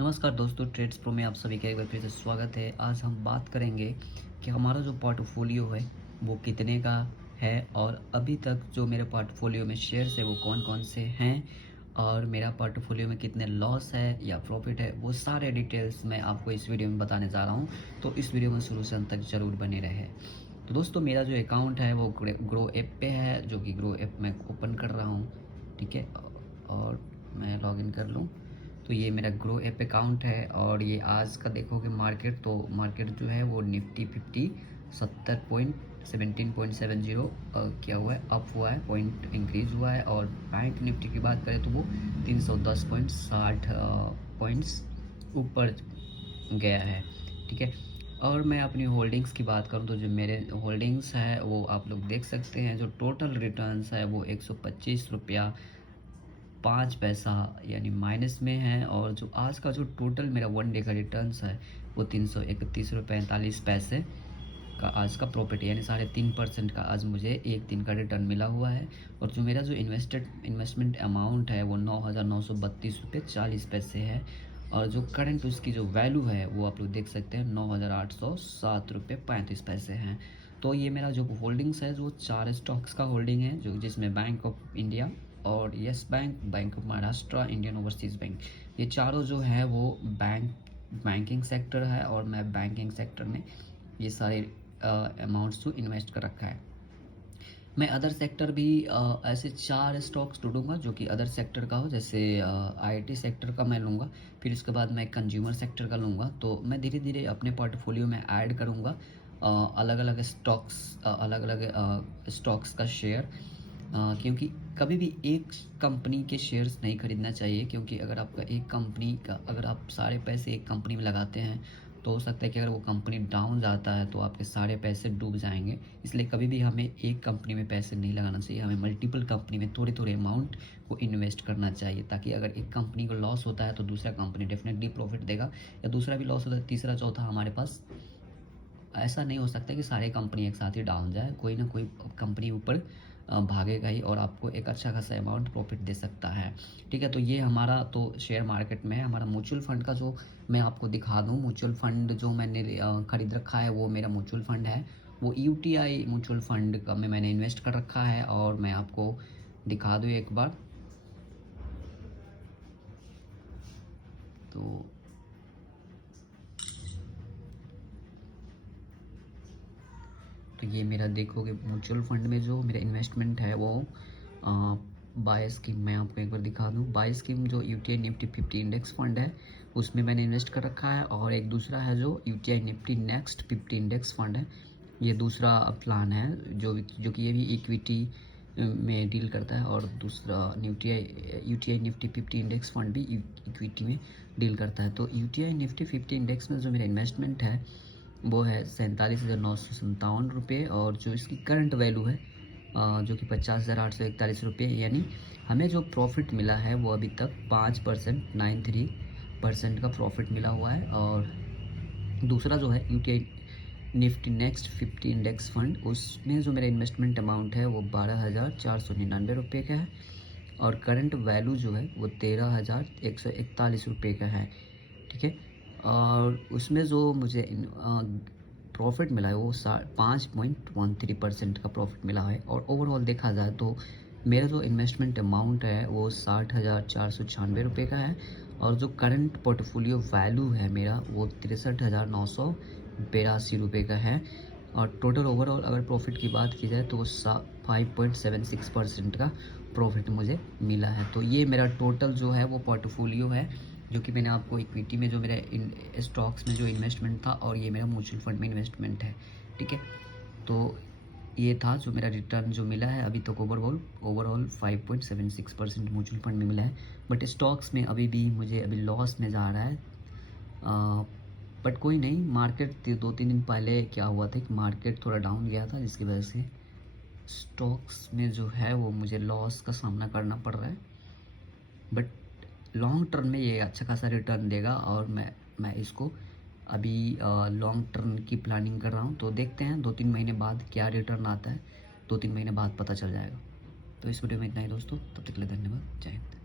नमस्कार दोस्तों, trades pro में आप सभी का एक बार फिर से स्वागत है। आज हम बात करेंगे कि हमारा जो पोर्टफोलियो है वो कितने का है और अभी तक जो मेरे पोर्टफोलियो में शेयर्स है वो कौन कौन से हैं और मेरा पोर्टफोलियो में कितने लॉस है या प्रॉफिट है, वो सारे डिटेल्स मैं आपको इस वीडियो में बताने जा रहा हूँ। तो इस वीडियो में शुरू से अंत तक ज़रूर बने रहे। तो दोस्तों, मेरा जो अकाउंट है वो ग्रो ऐप पे है, जो कि ग्रो ऐप मैं ओपन कर रहा हूँ। ठीक है, और मैं लॉगिन कर लूँ तो ये मेरा ग्रो ऐप अकाउंट है। और ये आज का देखोगे मार्केट, तो मार्केट जो है वो निफ्टी 50 17.70 क्या हुआ है, अप हुआ है, पॉइंट इंक्रीज हुआ है। और बैंक निफ्टी की बात करें तो वो 310.60 पॉइंट्स ऊपर गया है। ठीक है, और मैं अपनी होल्डिंग्स की बात करूं तो जो मेरे होल्डिंग्स है वो आप लोग देख सकते हैं। जो टोटल रिटर्न्स है वो 125 रुपया 5 पैसा यानी माइनस में है। और जो आज का जो टोटल मेरा वन डे का रिटर्न्स है वो 331 रुपये 45 पैसे का आज का प्रॉफिट, यानी 3.5% का आज मुझे एक दिन का रिटर्न मिला हुआ है। और जो मेरा जो इन्वेस्टमेंट अमाउंट है वो 9,932 रुपये 40 पैसे है। और जो करंट उसकी जो वैल्यू है वो आप लोग देख सकते हैं 9,807 रुपये 35 पैसे हैं। तो ये मेरा जो होल्डिंग्स है वो 4 स्टॉक्स का होल्डिंग है, जो जिसमें बैंक ऑफ इंडिया और yes bank, bank of Maharashtra, Indian overseas bank, ये चारों जो है वो बैंकिंग सेक्टर है। और मैं बैंकिंग सेक्टर में ये सारे अमाउंट्स को इन्वेस्ट कर रखा है। मैं अदर सेक्टर भी ऐसे 4 स्टॉक्स ढूंढूंगा जो कि अदर सेक्टर का हो, जैसे आईटी सेक्टर का मैं लूँगा, फिर उसके बाद मैं कंज्यूमर सेक्टर का लूँगा। तो मैं धीरे धीरे अपने पोर्टफोलियो में ऐड करूँगा अलग अलग स्टॉक्स का शेयर, क्योंकि कभी भी एक कंपनी के शेयर्स नहीं खरीदना चाहिए। क्योंकि अगर आपका एक कंपनी का, अगर आप सारे पैसे एक कंपनी में लगाते हैं तो हो सकता है कि अगर वो कंपनी डाउन जाता है तो आपके सारे पैसे डूब जाएंगे। इसलिए कभी भी हमें एक कंपनी में पैसे नहीं लगाना चाहिए, हमें मल्टीपल कंपनी में थोड़े थोड़े अमाउंट को इन्वेस्ट करना चाहिए, ताकि अगर एक कंपनी को लॉस होता है तो दूसरा कंपनी डेफिनेटली प्रॉफिट देगा, या दूसरा भी लॉस होता है तीसरा चौथा हमारे पास। ऐसा नहीं हो सकता कि सारे कंपनी एक साथ ही डाउन जाए, कोई ना कोई कंपनी ऊपर भागेगा ही और आपको एक अच्छा खासा अमाउंट प्रॉफिट दे सकता है। ठीक है, तो ये हमारा तो शेयर मार्केट में है। हमारा म्यूचुअल फंड का जो मैं आपको दिखा दूँ, म्यूचुअल फंड जो मैंने खरीद रखा है वो मेरा म्यूचुअल फंड है, वो यूटीआई म्यूचुअल फंड का में मैंने इन्वेस्ट कर रखा है। और मैं आपको दिखा दूँ एक बार, तो ये मेरा देखोगे म्यूचुअल फंड में जो मेरा इन्वेस्टमेंट है वो बाय स्कीम, मैं आपको एक बार दिखा दूँ। बाय स्कीम जो यूटीआई निफ्टी 50 इंडेक्स फंड है उसमें मैंने इन्वेस्ट कर रखा है। और एक दूसरा है जो UTI Nifty next 50 index fund है, ये दूसरा प्लान है जो कि ये भी इक्विटी में डील करता है। और दूसरा यूटीआई निफ्टी 50 इंडेक्स फंड भी इक्विटी में डील करता है। तो यूटीआई निफ्टी 50 इंडेक्स में जो मेरा इन्वेस्टमेंट है वो है 47,957 रुपये। और जो इसकी करंट वैल्यू है जो कि 50,841 रुपये, यानी हमें जो प्रॉफिट मिला है वो अभी तक 5% का प्रॉफिट मिला हुआ है। और दूसरा जो है UTI Nifty next 50 index fund, उसमें जो मेरा इन्वेस्टमेंट अमाउंट है वो 12,499 रुपये का है। और करंट वैल्यू जो है वो 13,141 रुपये का है। ठीक है, और उसमें जो मुझे प्रॉफिट मिला है वो 5.13% का प्रॉफिट मिला है। और ओवरऑल देखा जाए तो मेरा जो इन्वेस्टमेंट अमाउंट है वो 60,496 रुपये का है। और जो करंट पोर्टफोलियो वैल्यू है मेरा वो 63,982 रुपये का है। और टोटल ओवरऑल अगर प्रॉफिट की बात की जाए तो वो 5.76% का प्रॉफिट मुझे मिला है। तो ये मेरा टोटल जो है वो पोर्टफोलियो है, जो कि मैंने आपको इक्विटी में जो मेरा स्टॉक्स में जो इन्वेस्टमेंट था, और ये मेरा म्यूचुअल फंड में इन्वेस्टमेंट है। ठीक है, तो ये था जो मेरा रिटर्न जो मिला है अभी तक। ओवरऑल 5.76% म्यूचुअल फंड में मिला है। बट स्टॉक्स में अभी भी मुझे अभी लॉस में जा रहा है। बट कोई नहीं, मार्केट 2-3 दिन पहले क्या हुआ था कि मार्केट थोड़ा डाउन गया था, जिसकी वजह से स्टॉक्स में जो है वो मुझे लॉस का सामना करना पड़ रहा है। बट लॉन्ग टर्म में ये अच्छा खासा रिटर्न देगा, और मैं इसको अभी लॉन्ग टर्म की प्लानिंग कर रहा हूँ। तो देखते हैं 2-3 महीने बाद क्या रिटर्न आता है, 2-3 महीने बाद पता चल जाएगा। तो इस वीडियो में इतना ही दोस्तों, तब तक के लिए धन्यवाद, जय हिंद।